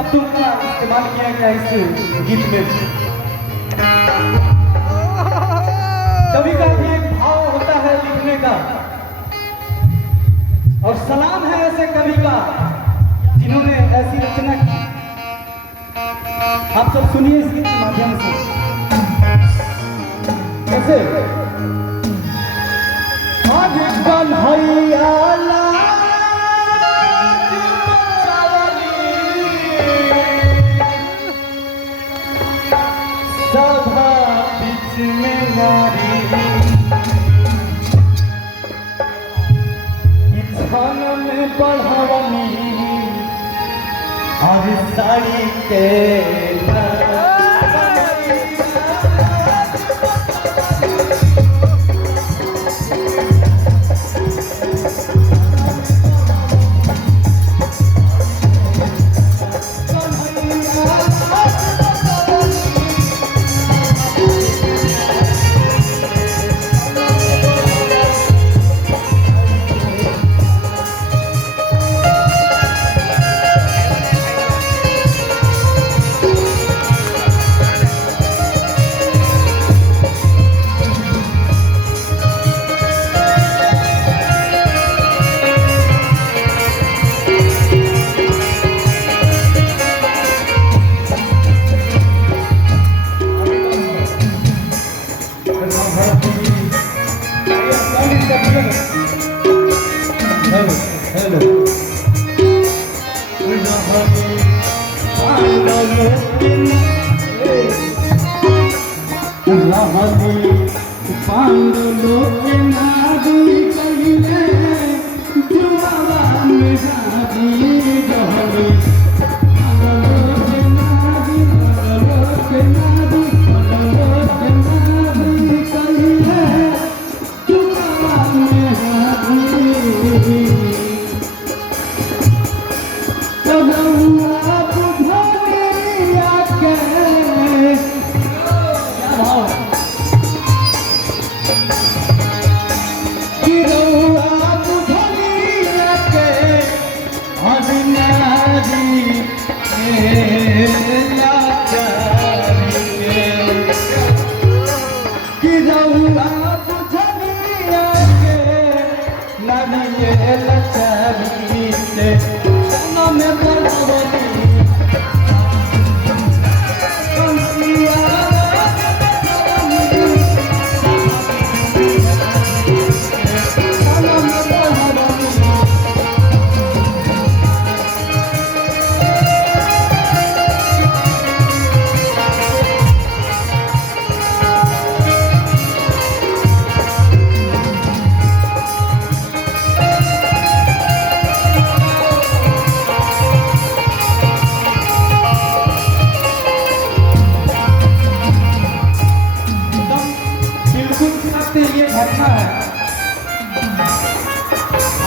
शब्दों का इस्तेमाल किया गया इस गीत में। कवि का भी एक भाव होता है लिखने का, और सलाम है ऐसे कवि का जिन्होंने ऐसी रचना की। आप सब सुनिए इस गीत के माध्यम से। कैसे आज कन्हैया सभा बीच में नारी इच्छान में बढ़ावनी और साड़ी के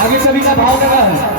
आगे सभी का भाव लगा है।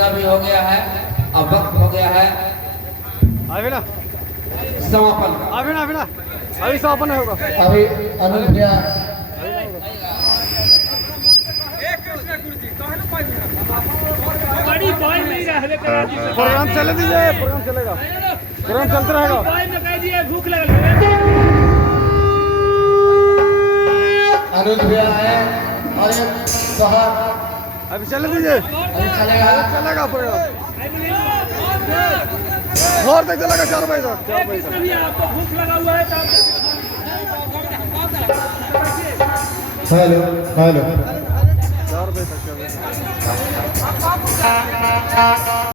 सजा भी हो गया है, अब वक्त हो गया है अभी ना समापन का। अभी ना अभी समापन नहीं होगा। अभी अनुज भैया प्रोग्राम चले दीजिए, प्रोग्राम चलेगा, प्रोग्राम चलते रहेगा। भूख लगा अनुज भैया आए और एक बाहर अभी चले दीजिए, अभी चलेगा। चलेगा प्रोग्राम और तक चलेगा 4 बजे तक। आपको भूख लगा हुआ है हेलो हेलो 4 बजे तक।